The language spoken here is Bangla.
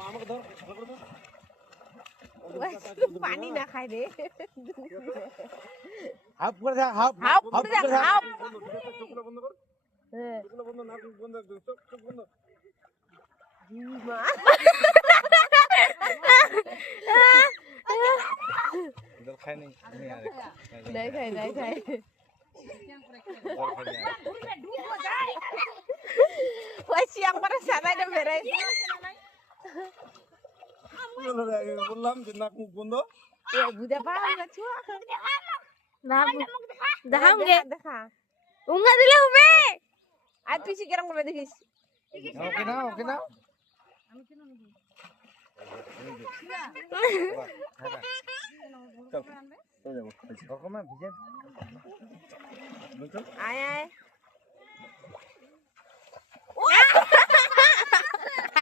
মামাকে ধর ভালো করে ধর পানি না খাই রে হাফ করে যা হাফ হাফ করে যা হাফ চোখগুলো বন্ধ কর হ্যাঁ চোখগুলো বন্ধ নাক বন্ধ একদম চোখ বন্ধ মা জল খাই নাই আমি আর নাই খাই ওই সিয়াং পারে সাদাই না বেরাই বললাম যে নাক মুখ বন্ধ এ বুঝা পাও না ছুয়া না দেখামগে দেখা উঙ্গা দিলে হবে আর পিছি কেরম করে দেখিস ওকে না আমি কেন নেব চল যাবো ভিজে আয়